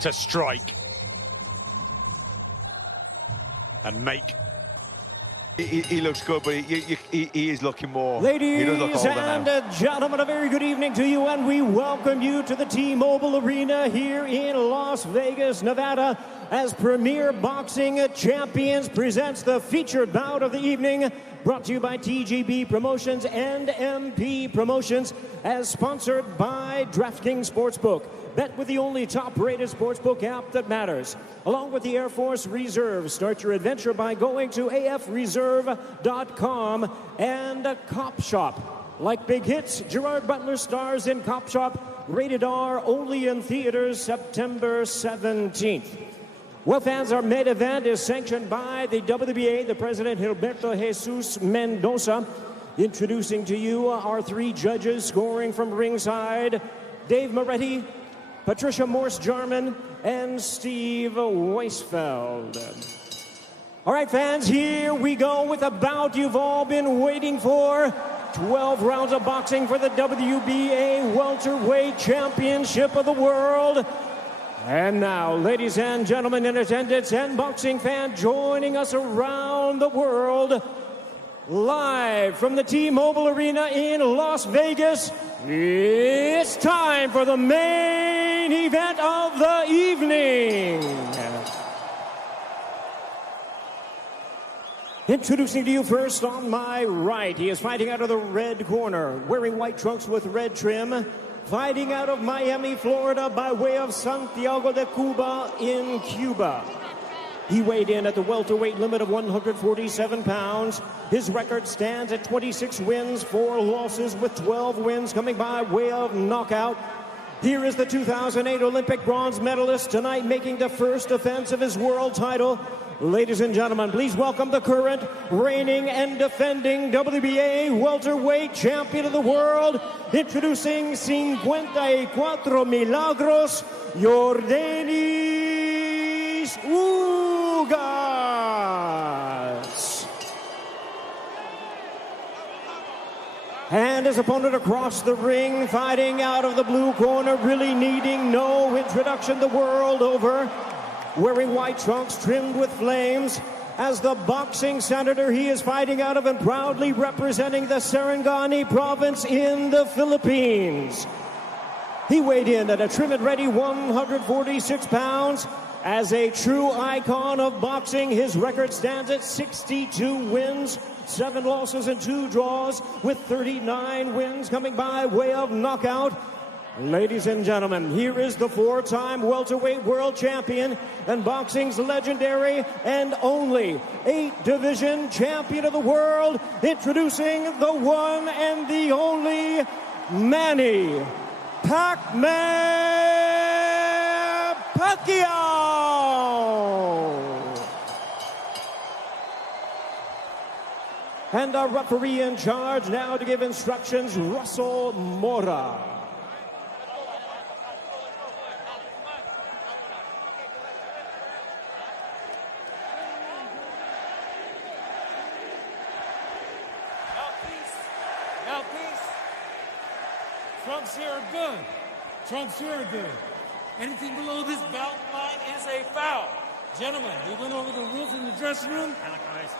To strike and make. He looks good, but he is looking more. Ladies look and gentlemen, a very good evening to you, and we welcome you to the T-Mobile Arena here in Las Vegas, Nevada, as Premier Boxing Champions presents the featured bout of the evening, brought to you by TGB Promotions and MP Promotions, as sponsored by DraftKings Sportsbook. Bet with the only top-rated sportsbook app that matters. Along with the Air Force Reserve, start your adventure by going to afreserve.com and Cop Shop. Like big hits, Gerard Butler stars in Cop Shop, rated R, only in theaters September 17th. Well, fans, our main event is sanctioned by the WBA, the president, Gilberto Jesus Mendoza. Introducing to you our three judges scoring from ringside, Dave Moretti, Patricia Morse-Jarman, and Steve Weisfeld. All right, fans, here we go with a bout you've all been waiting for. 12 rounds of boxing for the WBA Welterweight Championship of the World. And now, ladies and gentlemen in attendance and boxing fans joining us around the world, live from the T-Mobile Arena in Las Vegas, it's time for the main event of the evening. Introducing to you first on my right, he is fighting out of the red corner, wearing white trunks with red trim, fighting out of Miami, Florida, by way of Santiago de Cuba in Cuba. He weighed in at the welterweight limit of 147 pounds. His record stands at 26 wins, 4 losses, with 12 wins coming by way of knockout. Here is the 2008 Olympic bronze medalist, tonight making the first defense of his world title. Ladies and gentlemen, please welcome the current, reigning and defending WBA welterweight champion of the world, introducing 54 Milagros, Yordenis Ugas. And his opponent across the ring, fighting out of the blue corner, really needing no introduction the world over, wearing white trunks trimmed with flames. As the boxing senator, he is fighting out of and proudly representing the Sarangani province in the Philippines. He weighed in at a trim and ready 146 pounds. As a true icon of boxing, his record stands at 62 wins, 7 losses and 2 draws, with 39 wins coming by way of knockout. Ladies and gentlemen, here is the 4-time welterweight world champion and boxing's legendary and only 8-division champion of the world, introducing the one and the only Manny Pacman Pacquiao. And our referee in charge now to give instructions, Russell Mora. Mouthpiece. Trunks here are good. Trunks here are good. Anything below this belt line is a foul. Gentlemen, we went over the rules in the dressing room.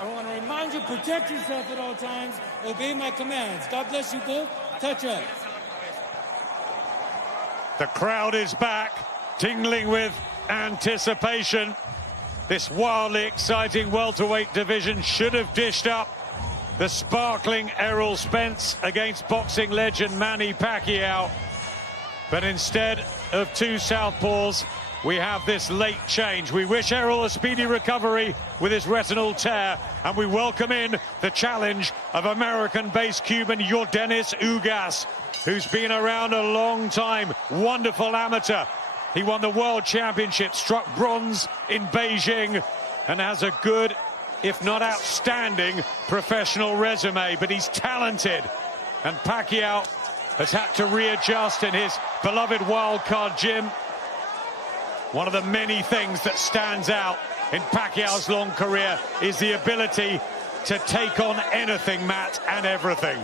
I want to remind you, protect yourself at all times. Obey my commands. God bless you both. Touch up. The crowd is back, tingling with anticipation. This wildly exciting welterweight division should have dished up the sparkling Errol Spence against boxing legend Manny Pacquiao. But instead of two southpaws, we have this late change. We wish Errol a speedy recovery with his retinal tear, and we welcome in the challenge of American-based Cuban Yordenis Ugas, who's been around a long time. Wonderful amateur. He won the World Championship, struck bronze in Beijing, and has a good, if not outstanding, professional resume. But he's talented, and Pacquiao has had to readjust in his beloved wildcard gym. One of the many things that stands out in Pacquiao's long career is the ability to take on anything, Matt, and everything.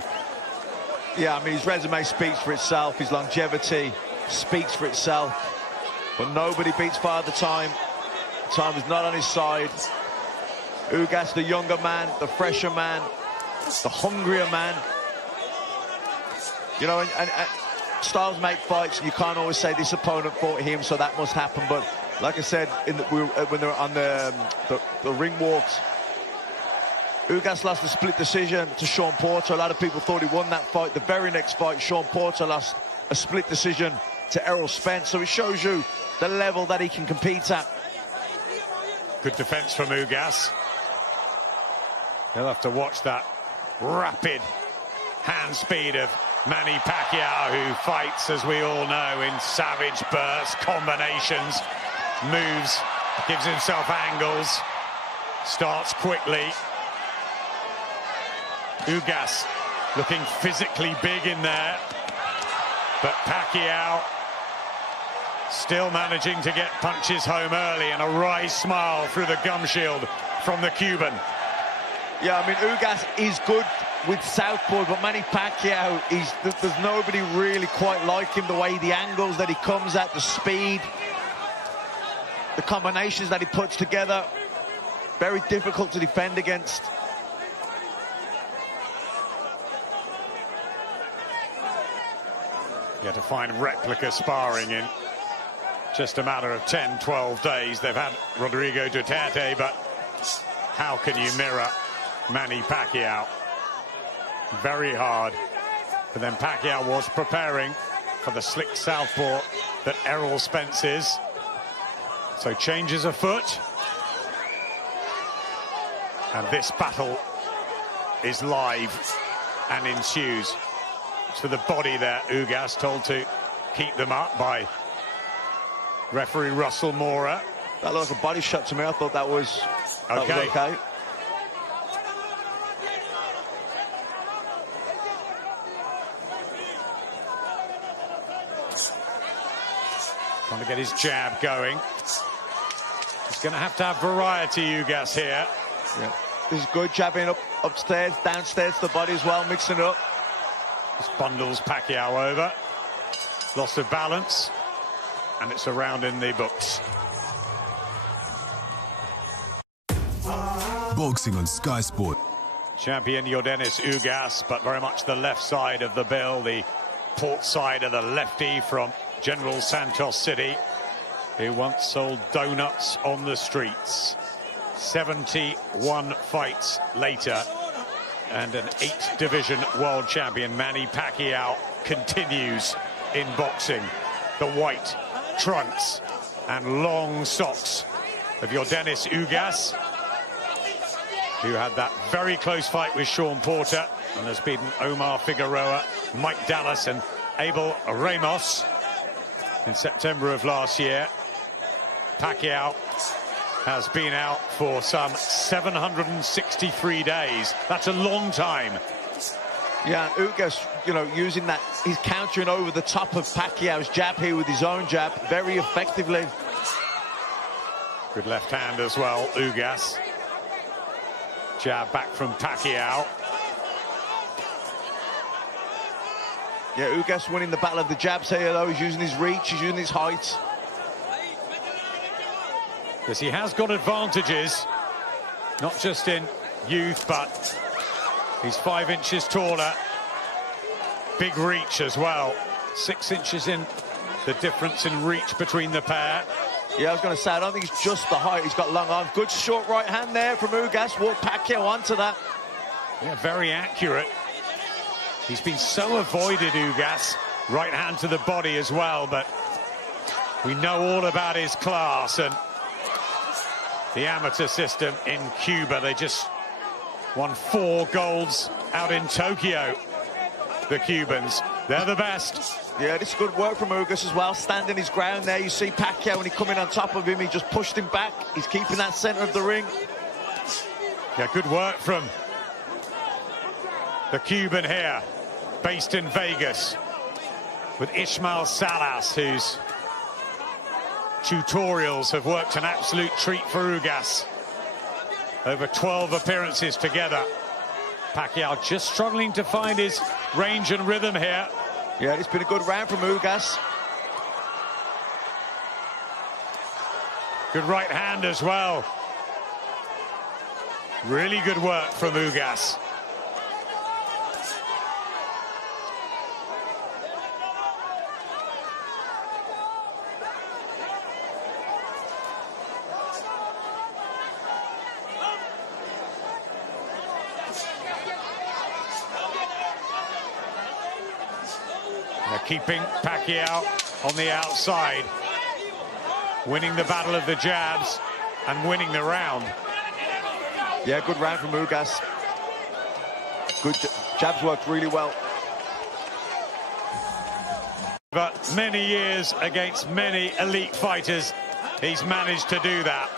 Yeah, I mean, his resume speaks for itself. His longevity speaks for itself. But nobody beats Father Time. Time is not on his side. Ugas, the younger man, the fresher man, the hungrier man. You know, and styles make fights. You can't always say this opponent fought him, so that must happen. But like I said, when they were on the ring walks, Ugas lost a split decision to Sean Porter. A lot of people thought he won that fight. The very next fight, Sean Porter lost a split decision to Errol Spence. So it shows you the level that he can compete at. Good defense from Ugas. He'll have to watch that rapid hand speed of Manny Pacquiao, who fights, as we all know, in savage bursts, combinations, moves, gives himself angles, starts quickly. Ugas looking physically big in there, but Pacquiao still managing to get punches home early, and a wry smile through the gum shield from the Cuban. Yeah, I mean, Ugas is good with southpaw, but Manny Pacquiao, there's nobody really quite like him. The way, the angles that he comes at, the speed, the combinations that he puts together, very difficult to defend against. Yeah, to find replica sparring in just a matter of 10, 12 days. They've had Rodrigo Duterte, but how can you mirror Manny Pacquiao? Very hard. But then Pacquiao was preparing for the slick southpaw that Errol Spence is. So changes afoot. And this battle is live and ensues. To the body there, Ugas told to keep them up by referee Russell Mora. That looked like a body shot to me. I thought that was okay. Trying to get his jab going. He's going to have variety, Ugas, here. Yeah. This is good, jabbing upstairs, downstairs to the body as well, mixing it up. This bundles Pacquiao over. Loss of balance. And it's a round in the books. Boxing on Sky Sport. Champion Yordenis Ugas, but very much the left side of the bill, the port side of the lefty from General Santos City, who once sold donuts on the streets. 71 fights later, and an 8th division world champion, Manny Pacquiao, continues in boxing. The white trunks and long socks of Yordenis Ugas, who had that very close fight with Sean Porter and has beaten Omar Figueroa, Mike Dallas and Abel Ramos in September of last year. Pacquiao has been out for some 763 days. That's a long time. Yeah, Ugas, you know, using that, he's countering over the top of Pacquiao's jab here with his own jab very effectively. Good left hand as well, Ugas. Jab back from Pacquiao. Yeah, Ugas winning the battle of the jabs here, though. He's using his reach, he's using his height. Yes, he has got advantages, not just in youth, but he's 5 inches taller. Big reach as well. 6 inches in the difference in reach between the pair. Yeah, I was going to say, I don't think it's just the height. He's got long arms. Good short right hand there from Ugas. Walked Pacquiao onto that. Yeah, very accurate. He's been so avoided, Ugas. Right hand to the body as well, but we know all about his class and the amateur system in Cuba. They just won 4 golds out in Tokyo, the Cubans. They're the best. Yeah, this is good work from Ugas as well, standing his ground there. You see Pacquiao, when he come in on top of him, he just pushed him back. He's keeping that center of the ring. Yeah, good work from the Cuban here, based in Vegas, with Ismael Salas, whose tutorials have worked an absolute treat for Ugas. Over 12 appearances together. Pacquiao just struggling to find his range and rhythm here. Yeah, it's been a good round from Ugas. Good right hand as well. Really good work from Ugas. They're keeping Pacquiao on the outside, winning the battle of the jabs and winning the round. Yeah, good round from Ugas. Good jabs worked really well. But many years against many elite fighters, he's managed to do that.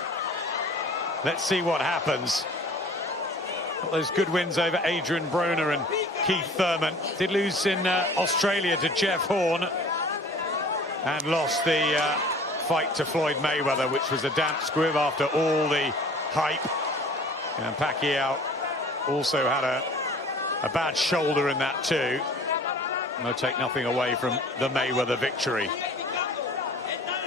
Let's see what happens. Got those good wins over Adrian Broner and Keith Thurman. Did lose in Australia to Jeff Horn and lost the fight to Floyd Mayweather, which was a damp squib after all the hype. And Pacquiao also had a bad shoulder in that too. No, take nothing away from the Mayweather victory.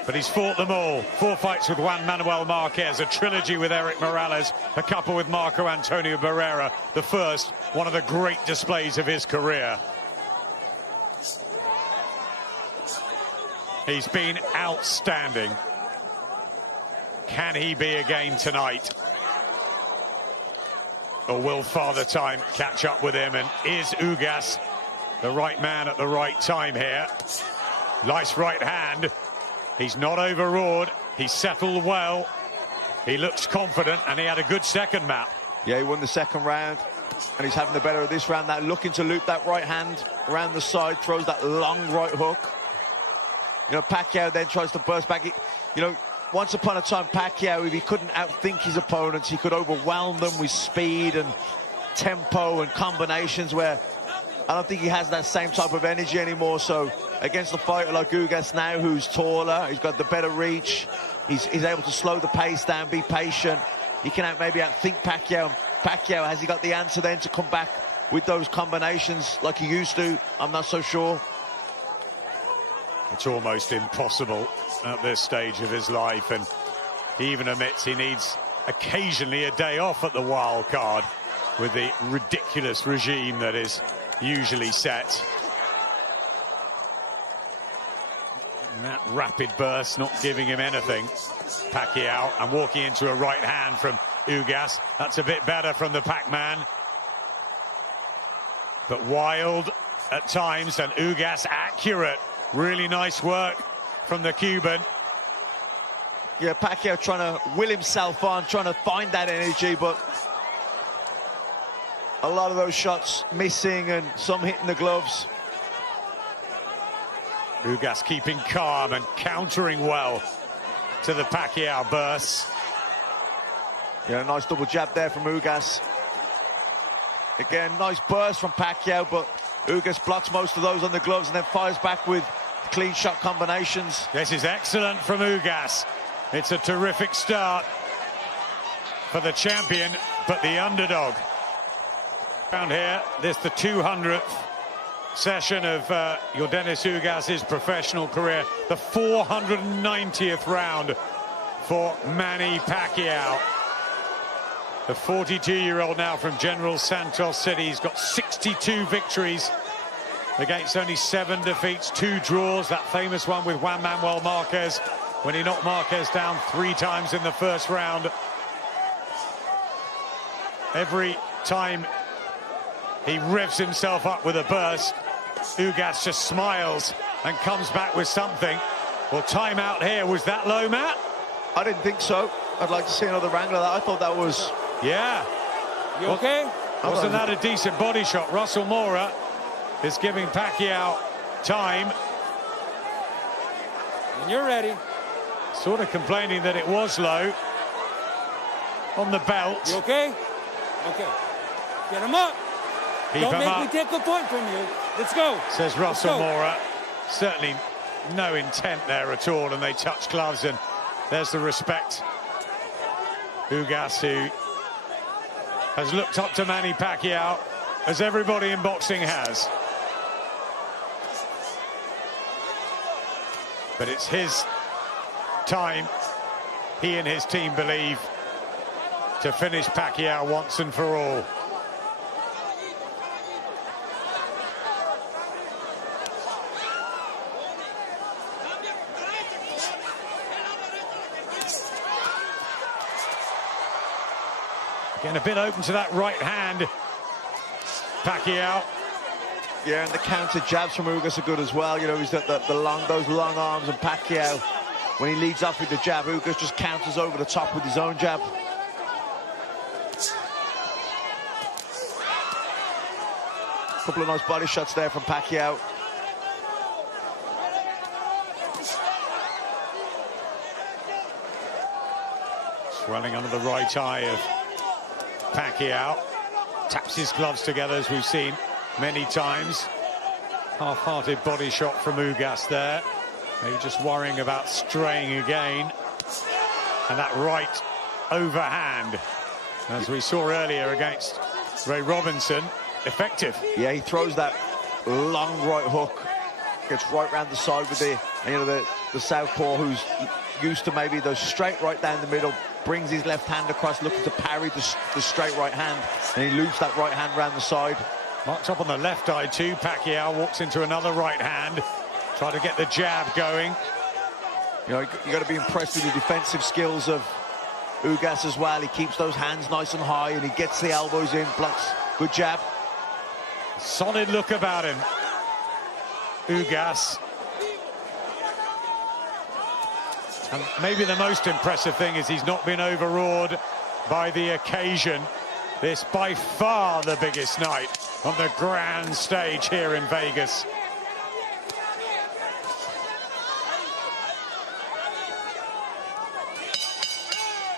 But he's fought them all. 4 fights with Juan Manuel Marquez, a trilogy with Eric Morales, a couple with Marco Antonio Barrera. The first, one of the great displays of his career. He's been outstanding. Can he be again tonight? Or will Father Time catch up with him? And is Ugas the right man at the right time here? Nice right hand. He's not overawed. He's settled well. He looks confident, and he had a good second, Matt. Yeah, he won the second round, and he's having the better of this round. Now looking to loop that right hand around the side, throws that long right hook. You know, Pacquiao then tries to burst back. You know, once upon a time, Pacquiao, if he couldn't outthink his opponents, he could overwhelm them with speed and tempo and combinations, where I don't think he has that same type of energy anymore. So against a fighter like Ugas now, who's taller, he's got the better reach, he's able to slow the pace down, be patient. He can maybe outthink Pacquiao. Pacquiao, has he got the answer then to come back with those combinations like he used to? I'm not so sure. It's almost impossible at this stage of his life, and he even admits he needs occasionally a day off at the wild card with the ridiculous regime that is usually set. And that rapid burst not giving him anything. Pacquiao, and walking into a right hand from Ugas. That's a bit better from the Pacman. But wild at times, and Ugas accurate. Really nice work from the Cuban. Yeah, Pacquiao trying to will himself on, trying to find that energy, but a lot of those shots missing and some hitting the gloves. Ugas keeping calm and countering well to the Pacquiao bursts. Yeah, nice double jab there from Ugas. Again, nice burst from Pacquiao, but Ugas blocks most of those on the gloves and then fires back with clean shot combinations. This is excellent from Ugas. It's a terrific start for the champion, but the underdog. Around here, this the 200th session of Yordenis Ugas' professional career, the 490th round for Manny Pacquiao. The 42-year-old now from General Santos City. He's got 62 victories against only 7 defeats, 2 draws. That famous one with Juan Manuel Marquez when he knocked Marquez down 3 times in the first round. Every time he revs himself up with a burst, Ugas just smiles and comes back with something. Well, time out here. Was that low, Matt? I didn't think so. I'd like to see another angle of that. I thought that was... Yeah. You okay? Wasn't that a decent body shot? Russell Mora is giving Pacquiao time. When you're ready. Sort of complaining that it was low on the belt. You okay? Okay. Get him up. Don't make me take a point from you. Let's go. Says Russell Mora. Certainly no intent there at all, and they touch gloves, and there's the respect. Ugas, who has looked up to Manny Pacquiao, as everybody in boxing has. But it's his time, he and his team believe, to finish Pacquiao once and for all. Getting a bit open to that right hand, Pacquiao. Yeah, and the counter jabs from Ugas are good as well. You know, he's got those long arms, and Pacquiao, when he leads off with the jab, Ugas just counters over the top with his own jab. Couple of nice body shots there from Pacquiao. Swelling under the right eye of Pacquiao. Taps his gloves together, as we've seen many times. Half-hearted body shot from Ugas there. Maybe just worrying about straying again. And that right overhand, as we saw earlier against Ray Robinson, effective. Yeah, he throws that long right hook, gets right round the side with the, you know, the southpaw, who's used to maybe the straight right down the middle, brings his left hand across, looking to parry the straight right hand, and he loops that right hand round the side. Marked up on the left eye too. Pacquiao walks into another right hand, try to get the jab going. You know, you got to be impressed with the defensive skills of Ugas as well. He keeps those hands nice and high, and he gets the elbows in, blocks. Good jab. Solid look about him, Ugas. And maybe the most impressive thing is he's not been overawed by the occasion. This by far the biggest night on the grand stage here in Vegas.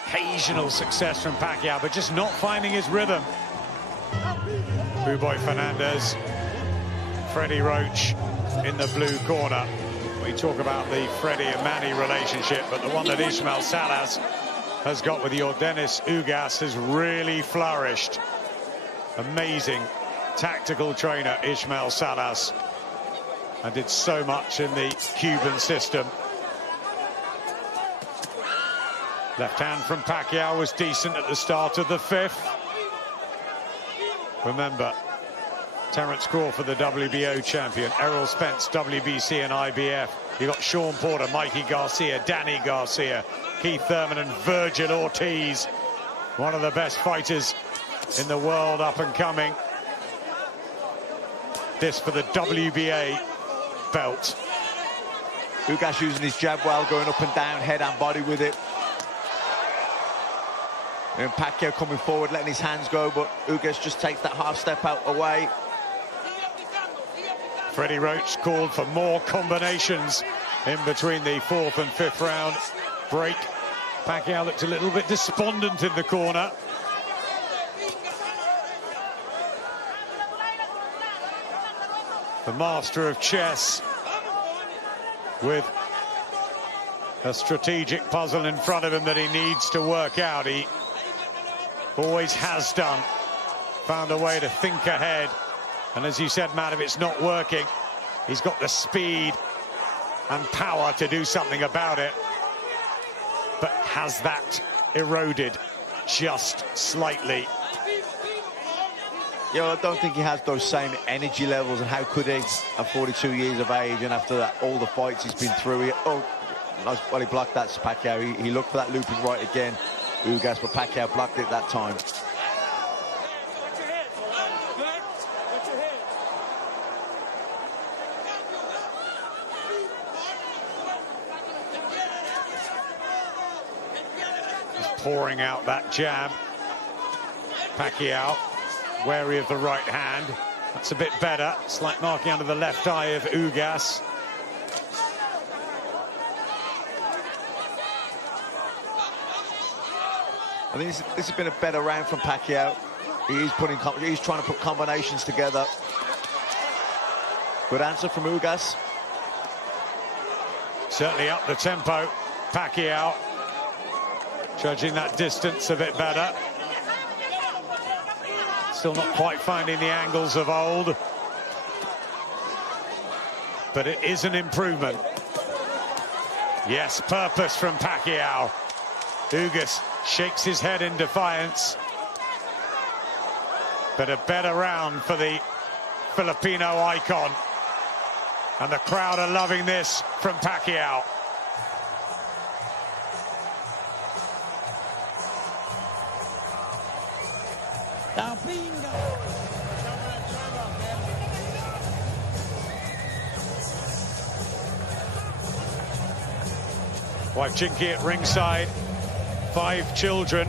Occasional success from Pacquiao, but just not finding his rhythm. Buboy Fernandez, Freddie Roach in the blue corner. We talk about the Freddie and Manny relationship, but the one that Ismael Salas has got with Yordenis Ugas has really flourished. Amazing tactical trainer, Ismael Salas, and did so much in the Cuban system. Left hand from Pacquiao was decent at the start of the 5th. Remember, Terence Crawford, the WBO champion, Errol Spence, WBC and IBF. You got Sean Porter, Mikey Garcia, Danny Garcia, Keith Thurman and Virgil Ortiz. One of the best fighters in the world, up and coming. This for the WBA belt. Ugas using his jab well, going up and down, head and body with it. And Pacquiao coming forward, letting his hands go, but Ugas just takes that half step out away. Freddie Roach called for more combinations in between the 4th and 5th round break. Pacquiao looked a little bit despondent in the corner. The master of chess with a strategic puzzle in front of him that he needs to work out. He always has done. Found a way to think ahead. And as you said, Matt, if it's not working, he's got the speed and power to do something about it. But has that eroded just slightly? Yeah, well, I don't think he has those same energy levels, and how could he at 42 years of age, and after that, all the fights he's been through. Well, he blocked that, Pacquiao. He looked for that looping right again, Ugas, but Pacquiao blocked it that time. Pouring out that jab. Pacquiao wary of the right hand. That's a bit better. Slight marking under the left eye of Ugas. I think this has been a better round from Pacquiao. He's trying to put combinations together. Good answer from Ugas. Certainly up the tempo. Pacquiao judging that distance a bit better. Still not quite finding the angles of old, but it is an improvement. Yes, purpose from Pacquiao. Ugas shakes his head in defiance, but a better round for the Filipino icon, and the crowd are loving this from Pacquiao. Wife Chinky at ringside, 5 children.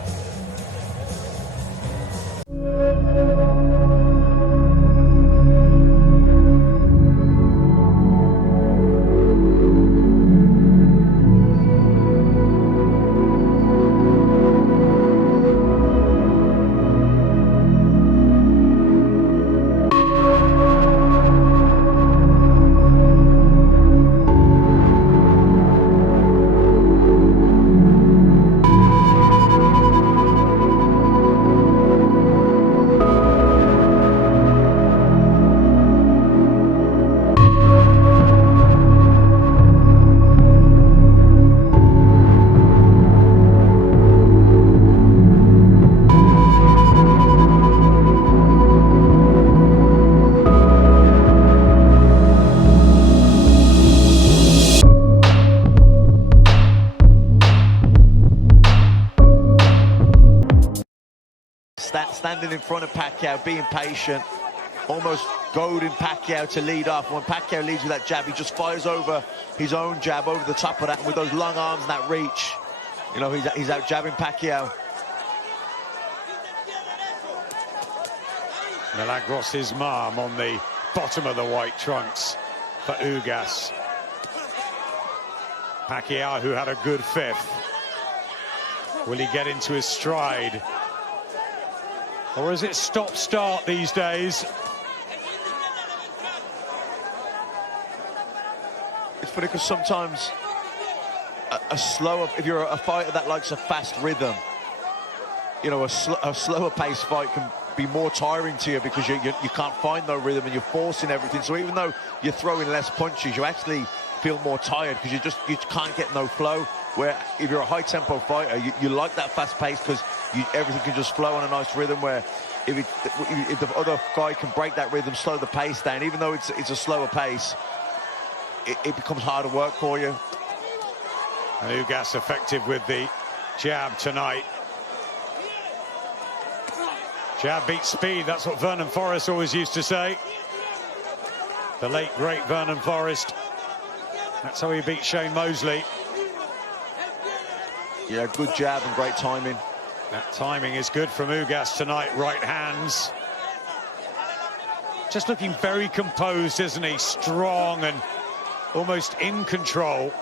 Standing in front of Pacquiao, being patient, almost goading Pacquiao to lead off. When Pacquiao leads with that jab, he just fires over his own jab over the top of that, and with those long arms and that reach, you know, he's out jabbing Pacquiao. Milagros' mom on the bottom of the white trunks for Ugas. Pacquiao, who had a good 5th. Will he get into his stride? Or is it stop-start these days? It's funny because sometimes if you're a fighter that likes a fast rhythm, you know, a slower paced fight can be more tiring to you because you can't find no rhythm and you're forcing everything. So even though you're throwing less punches, you actually feel more tired because you can't get no flow. Where if you're a high-tempo fighter, you like that fast pace because everything can just flow on a nice rhythm. Where if the other guy can break that rhythm, slow the pace down, even though it's a slower pace, it becomes harder work for you. And Ugas effective with the jab tonight. Jab beats speed, that's what Vernon Forrest always used to say. The late, great Vernon Forrest. That's how he beat Shane Mosley. Yeah, good jab and great timing. That timing is good from Ugas tonight, right hands. Just looking very composed, isn't he? Strong and almost in control.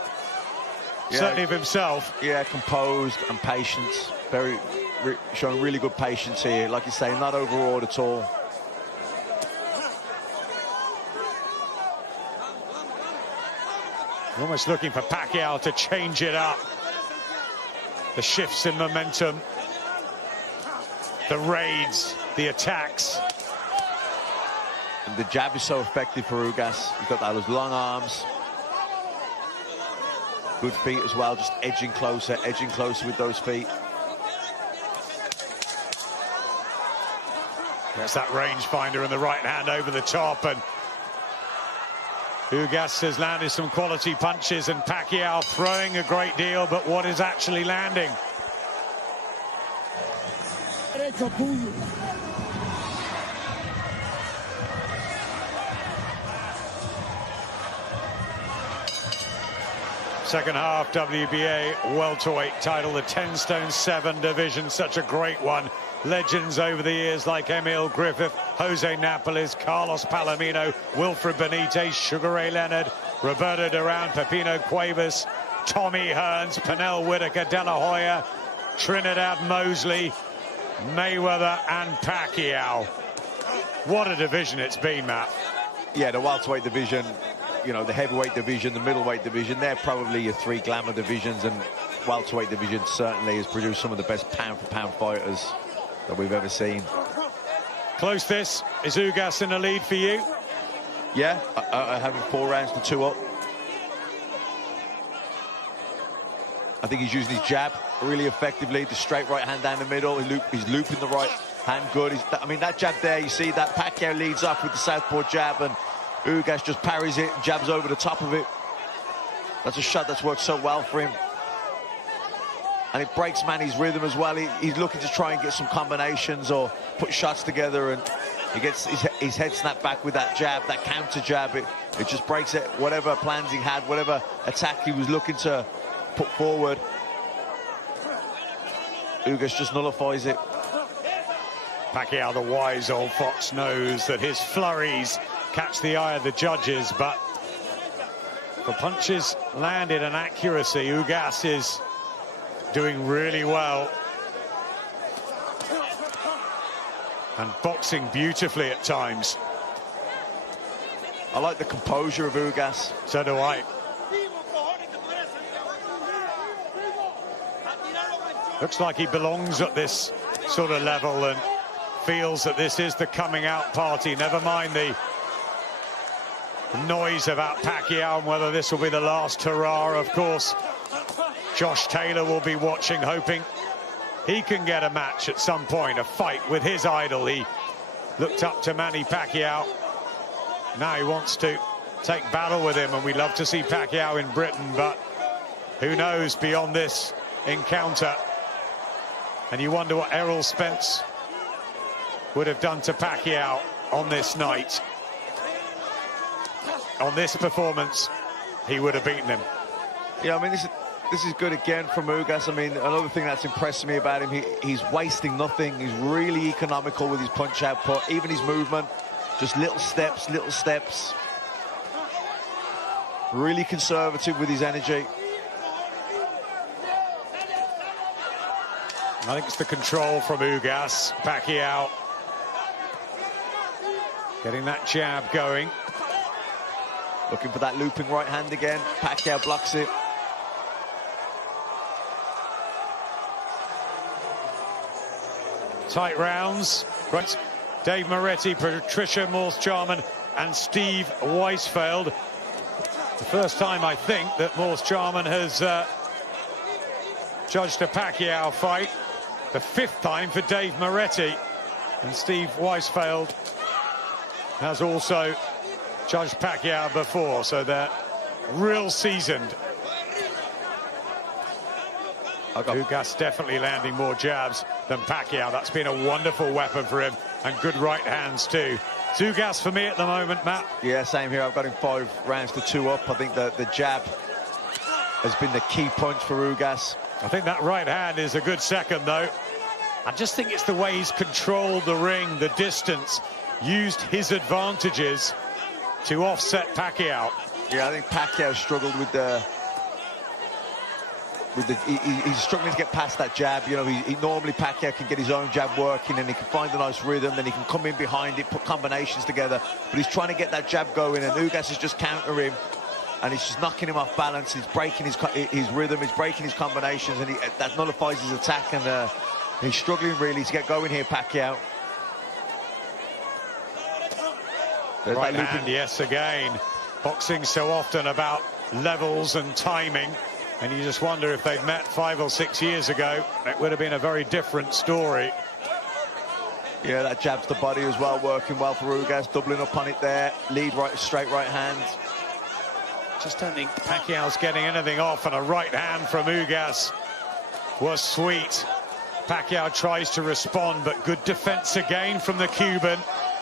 certainly of himself. Yeah, composed and patience. Showing really good patience here. Like you say, not overawed at all. Almost looking for Pacquiao to change it up. The shifts in momentum, the raids, the attacks. And the jab is so effective for Ugas. He's got those long arms. Good feet as well, just edging closer with those feet. There's that rangefinder and the right hand over the top, and Ugas has landed some quality punches, and Pacquiao throwing a great deal, but what is actually landing? Second half WBA welterweight title, the 10 stone 7 division, such a great one. Legends over the years like Emil Griffith, Jose Napoles, Carlos Palomino, Wilfred Benitez, Sugar Ray Leonard, Roberto Duran, Pepino Cuevas, Tommy Hearns, Pernell Whitaker, De La Hoya, Trinidad Mosley, Mayweather and Pacquiao. What a division it's been, Matt. Yeah, the welterweight division, you know, the heavyweight division, the middleweight division, they're probably your 3 glamour divisions, and welterweight division certainly has produced some of the best pound-for-pound fighters that we've ever seen. Close this. Is Ugas in the lead for you? Yeah, having 4 rounds to 2 up. I think he's using his jab really effectively, the straight right hand down the middle. He's looping the right hand good. I mean, that jab there, you see that Pacquiao leads up with the southpaw jab, and Ugas just parries it, jabs over the top of it. That's a shot that's worked so well for him. And it breaks Manny's rhythm as well. He's looking to try and get some combinations or put shots together, and he gets his head snapped back with that jab, that counter jab. It just breaks it, whatever plans he had, whatever attack he was looking to put forward. Ugas just nullifies it. Pacquiao, the wise old fox, knows that his flurries catch the eye of the judges, but for punches landed and accuracy, Ugas is doing really well. And boxing beautifully at times. I like the composure of Ugas. So do I. Looks like he belongs at this sort of level and feels that this is the coming out party. Never mind the noise about Pacquiao and whether this will be the last hurrah. Of course, Josh Taylor will be watching, hoping he can get a match at some point, a fight with his idol. He looked up to Manny Pacquiao. Now he wants to take battle with him, and we love to see Pacquiao in Britain, but who knows beyond this encounter. And you wonder what Errol Spence would have done to Pacquiao on this night. On this performance, he would have beaten him. Yeah, I mean, this is good again from Ugas. I mean, another thing that's impressed me about him, he's wasting nothing. He's really economical with his punch output, even his movement. Just little steps, little steps. Really conservative with his energy. I think it's the control from Ugas. Pacquiao getting that jab going. Looking for that looping right hand again. Pacquiao blocks it. Tight rounds. Right. Dave Moretti, Patricia Morse-Charman and Steve Weisfeld. The first time, I think, that Morse-Charman has judged a Pacquiao fight. The 5th time for Dave Moretti. And Steve Weisfeld has also judged Pacquiao before, so they're real seasoned. Ugas definitely landing more jabs than Pacquiao. That's been a wonderful weapon for him, and good right hands too. It's Ugas for me at the moment, Matt. Yeah, same here. I've got him 5 rounds to 2 up. I think the jab has been the key punch for Ugas. I think that right hand is a good second, though. I just think it's the way he's controlled the ring, the distance, used his advantages to offset Pacquiao. Yeah, I think Pacquiao struggled with he's struggling to get past that jab. You know, he normally Pacquiao can get his own jab working and he can find a nice rhythm, then he can come in behind it, put combinations together, but he's trying to get that jab going, and Ugas is just countering him, and he's just knocking him off balance. He's breaking his rhythm, he's breaking his combinations, and that nullifies his attack, and he's struggling really to get going here, Pacquiao. Right hand, yes, again. Boxing so often about levels and timing, and you just wonder if they'd met 5 or 6 years ago, it would have been a very different story. Yeah, that jabs the body as well, working well for Ugas, doubling up on it there. Lead right, straight right hand. Just don't think Pacquiao's getting anything off, and a right hand from Ugas was sweet. Pacquiao tries to respond, but good defense again from the Cuban,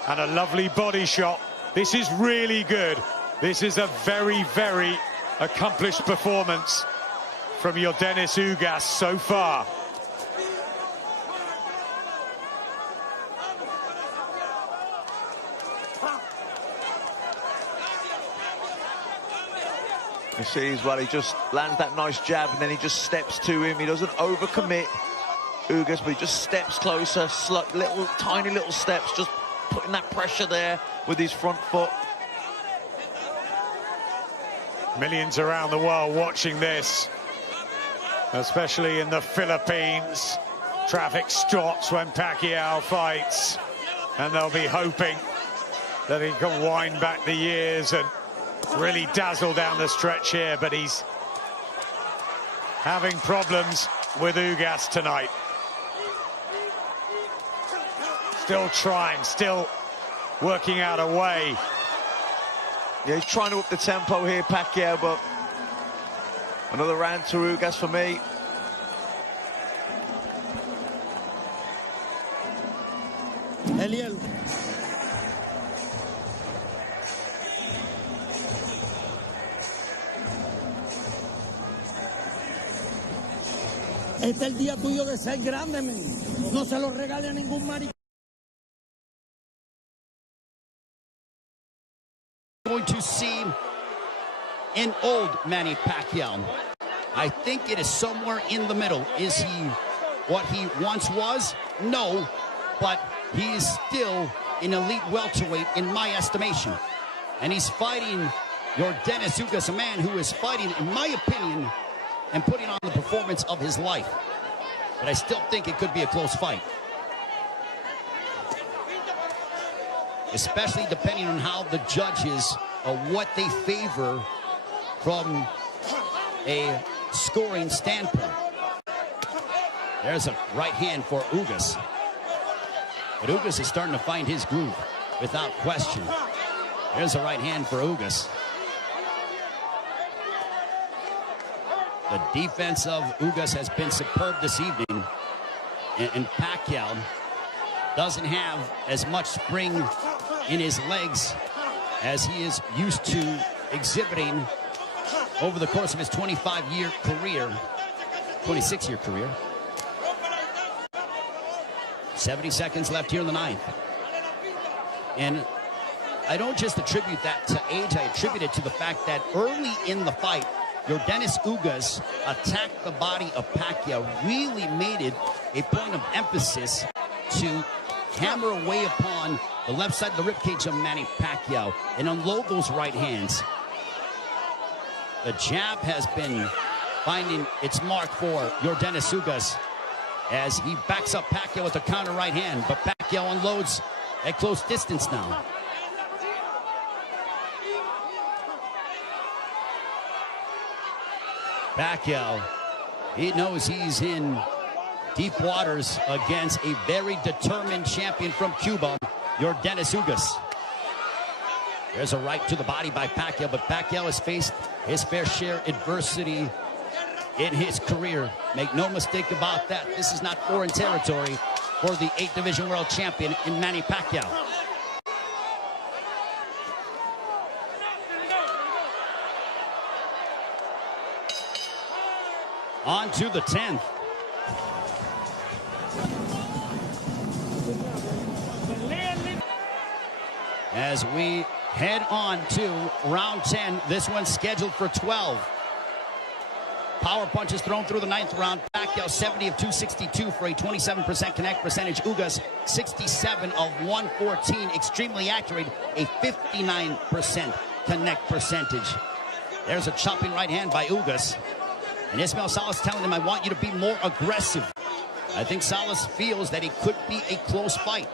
and a lovely body shot. This is really good. This is a very, very accomplished performance from Yordenis Ugas so far. You see as well, he just lands that nice jab, and then he just steps to him. He doesn't overcommit, Ugas, but he just steps closer, tiny little steps, just putting that pressure there with his front foot. Millions around the world watching this, especially in the Philippines. Traffic stops when Pacquiao fights, and they'll be hoping that he can wind back the years and really dazzle down the stretch here, but he's having problems with Ugas tonight. Still trying, still working out a way. Yeah, he's trying to up the tempo here, Pacquiao, but another round to Ugas for me. Eliel. Este es el día tuyo de ser grande, men. No se lo regale a ningún maricón. Going to see an old Manny Pacquiao. I think it is somewhere in the middle. Is he what he once was? No, but he is still an elite welterweight in my estimation. And he's fighting Yordenis Ugas, a man who is fighting, in my opinion, and putting on the performance of his life. But I still think it could be a close fight, especially depending on how the judges, what they favor from a scoring standpoint. There's a right hand for Ugas. But Ugas is starting to find his groove, without question. There's a right hand for Ugas. The defense of Ugas has been superb this evening. And Pacquiao doesn't have as much spring in his legs as he is used to exhibiting over the course of his 25-year career, 26-year career. 70 seconds left here in the ninth. And I don't just attribute that to age, I attribute it to the fact that early in the fight, Yordenis Ugas attacked the body of Pacquiao, really made it a point of emphasis to hammer away upon the left side of the ribcage of Manny Pacquiao and unload those right hands. The jab has been finding its mark for Yordenis Ugas as he backs up Pacquiao with a counter right hand, but Pacquiao unloads at close distance now. Pacquiao, he knows he's in deep waters against a very determined champion from Cuba, Yordenis Ugas. There's a right to the body by Pacquiao, but Pacquiao has faced his fair share adversity in his career. Make no mistake about that. This is not foreign territory for the 8th Division World Champion in Manny Pacquiao. On to the 10th. As we head on to round 10, this one's scheduled for 12. Power punches thrown through the 9th round. Pacquiao 70 of 262 for a 27% connect percentage. Ugas 67 of 114. Extremely accurate, a 59% connect percentage. There's a chopping right hand by Ugas. And Ismael Salas telling him, I want you to be more aggressive. I think Salas feels that it could be a close fight.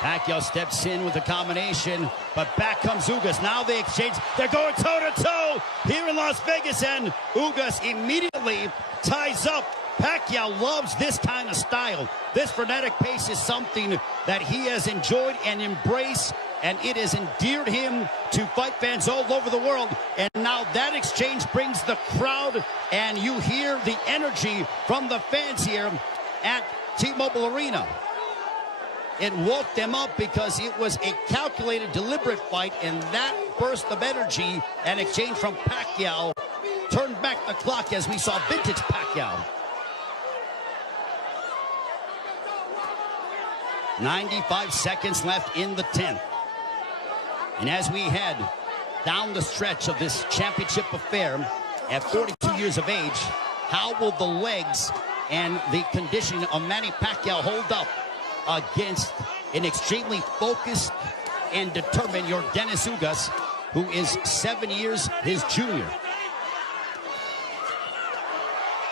Pacquiao steps in with a combination, but back comes Ugas. Now they exchange. They're going toe-to-toe here in Las Vegas, and Ugas immediately ties up. Pacquiao loves this kind of style. This frenetic pace is something that he has enjoyed and embraced, and it has endeared him to fight fans all over the world. And now that exchange brings the crowd, and you hear the energy from the fans here at T-Mobile Arena. It woke them up because it was a calculated, deliberate fight, and that burst of energy and exchange from Pacquiao turned back the clock as we saw vintage Pacquiao. 95 seconds left in the 10th. And as we head down the stretch of this championship affair at 42 years of age, how will the legs and the conditioning of Manny Pacquiao hold up against an extremely focused and determined Yordenis Ugas, who is 7 years his junior?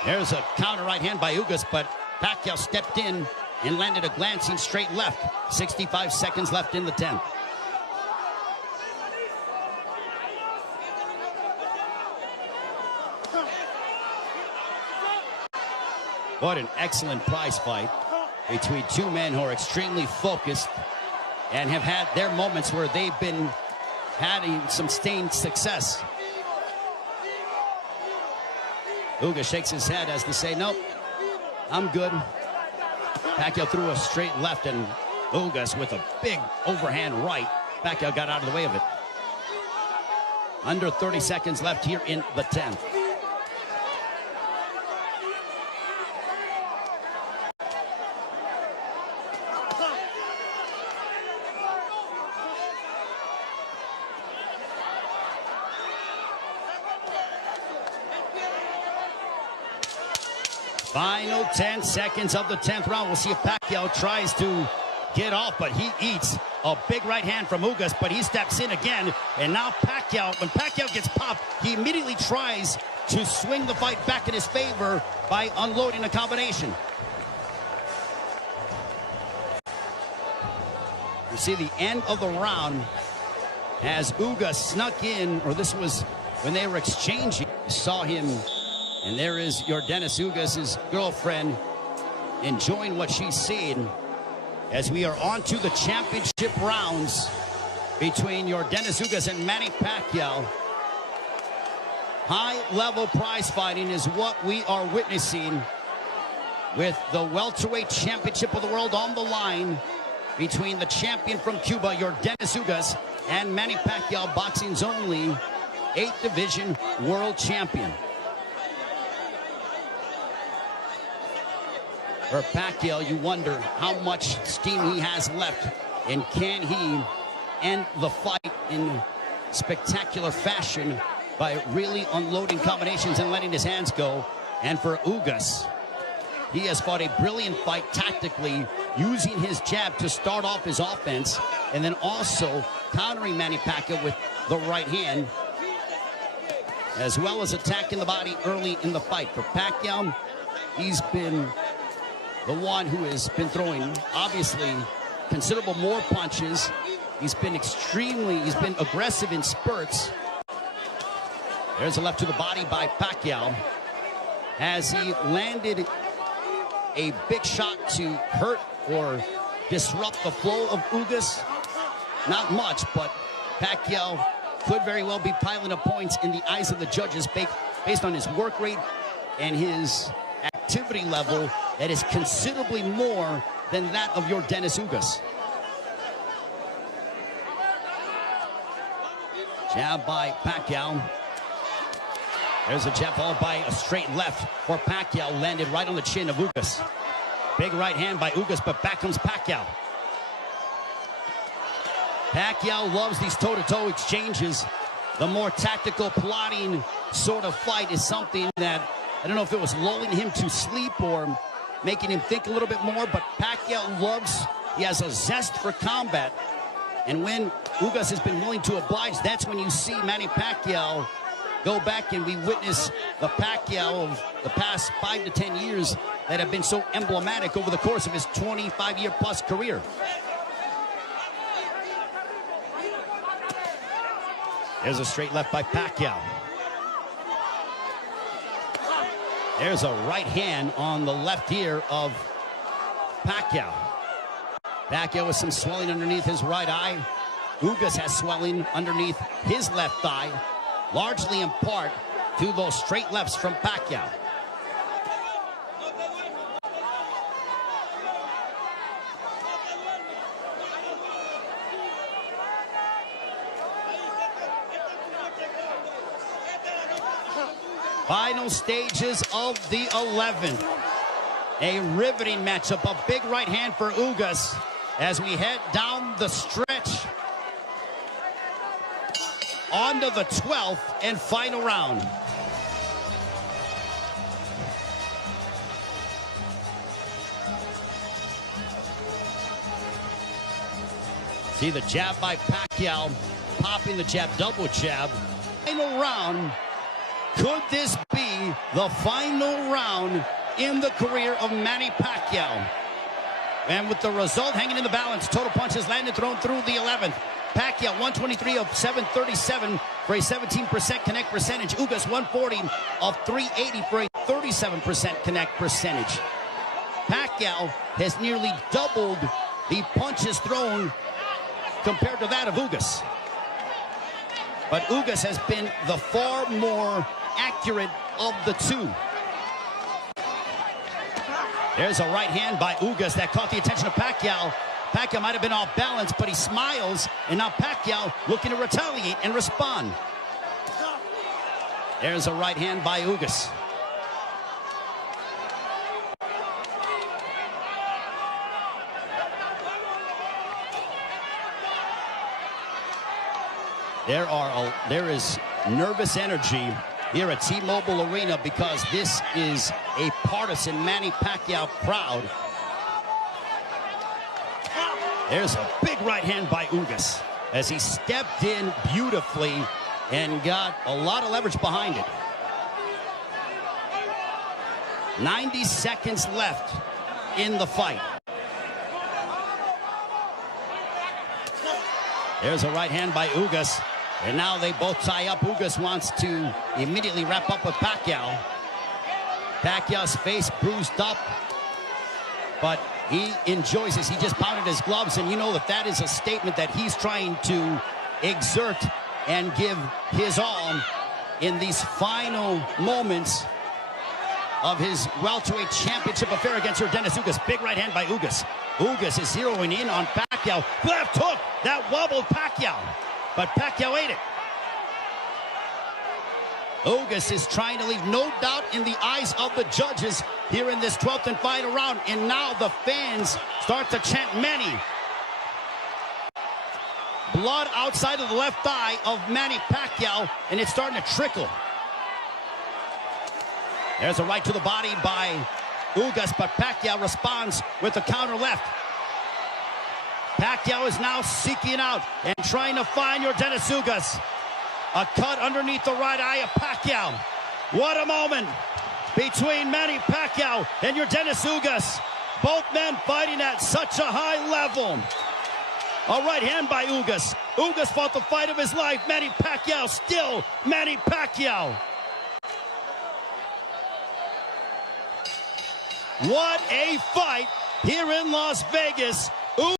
There's a counter right hand by Ugas, but Pacquiao stepped in and landed a glancing straight left. 65 seconds left in the 10th. What an excellent prize fight between two men who are extremely focused and have had their moments where they've been having some sustained success. Ugas shakes his head as to say, nope, I'm good. Pacquiao threw a straight left, and Ugas with a big overhand right. Pacquiao got out of the way of it. Under 30 seconds left here in the 10th. Final 10 seconds of the 10th round. We'll see if Pacquiao tries to get off, but he eats a big right hand from Ugas, but he steps in again. And now Pacquiao, when Pacquiao gets popped, he immediately tries to swing the fight back in his favor by unloading a combination. You see the end of the round as Ugas snuck in, or this was when they were exchanging. You saw him. And there is Yordenis Ugas' girlfriend enjoying what she's seen as we are on to the championship rounds between Yordenis Ugas and Manny Pacquiao. High-level prize fighting is what we are witnessing with the welterweight championship of the world on the line between the champion from Cuba, Yordenis Ugas, and Manny Pacquiao, boxing's only 8th division world champion. For Pacquiao, you wonder how much steam he has left, and can he end the fight in spectacular fashion by really unloading combinations and letting his hands go. And for Ugas, he has fought a brilliant fight tactically, using his jab to start off his offense, and then also countering Manny Pacquiao with the right hand, as well as attacking the body early in the fight. For Pacquiao, he's been the one who has been throwing, obviously, considerable more punches. He's been aggressive in spurts. There's a left to the body by Pacquiao. Has he landed a big shot to hurt or disrupt the flow of Ugas? Not much, but Pacquiao could very well be piling up points in the eyes of the judges based on his work rate and his activity level that is considerably more than that of Yordenis Ugas. Jab by Pacquiao. There's a jab followed by a straight left for Pacquiao, landed right on the chin of Ugas. Big right hand by Ugas, but back comes Pacquiao. Pacquiao loves these toe-to-toe exchanges. The more tactical, plotting sort of fight is something that, I don't know if it was lulling him to sleep or making him think a little bit more, but Pacquiao loves, he has a zest for combat. And when Ugas has been willing to oblige, that's when you see Manny Pacquiao go back, and we witness the Pacquiao of the past 5 to 10 years that have been so emblematic over the course of his 25-year-plus career. There's a straight left by Pacquiao. There's a right hand on the left ear of Pacquiao. Pacquiao with some swelling underneath his right eye. Ugas has swelling underneath his left eye, largely in part to those straight lefts from Pacquiao. Final stages of the 11th. A riveting matchup, a big right hand for Ugas as we head down the stretch onto the 12th and final round. See the jab by Pacquiao, popping the jab, double jab. Final round. Could this be the final round in the career of Manny Pacquiao? And with the result hanging in the balance, total punches landed, thrown through the 11th. Pacquiao 123 of 737 for a 17% connect percentage. Ugas 140 of 380 for a 37% connect percentage. Pacquiao has nearly doubled the punches thrown compared to that of Ugas. But Ugas has been the far more accurate of the two. There's a right hand by Ugas that caught the attention of Pacquiao. Pacquiao might have been off balance, but he smiles, and now Pacquiao looking to retaliate and respond. There's a right hand by Ugas. There is nervous energy here at T-Mobile Arena because this is a partisan Manny Pacquiao crowd. There's a big right hand by Ugas as he stepped in beautifully and got a lot of leverage behind it. 90 seconds left in the fight. There's a right hand by Ugas. And now they both tie up. Ugas wants to immediately wrap up with Pacquiao. Pacquiao's face bruised up, but he enjoys this. He just pounded his gloves, and you know that is a statement that he's trying to exert and give his all in these final moments of his welterweight championship affair against Yordenis Ugas. Big right hand by Ugas. Ugas is zeroing in on Pacquiao. Left hook that wobbled Pacquiao, but Pacquiao ate it. Ugas is trying to leave no doubt in the eyes of the judges here in this 12th and final round. And now the fans start to chant Manny. Blood outside of the left thigh of Manny Pacquiao, and it's starting to trickle. There's a right to the body by Ugas, but Pacquiao responds with the counter left. Pacquiao is now seeking out and trying to find Yordenis Ugas. A cut underneath the right eye of Pacquiao. What a moment between Manny Pacquiao and Yordenis Ugas. Both men fighting at such a high level. A right hand by Ugas. Ugas fought the fight of his life. Manny Pacquiao still Manny Pacquiao. What a fight here in Las Vegas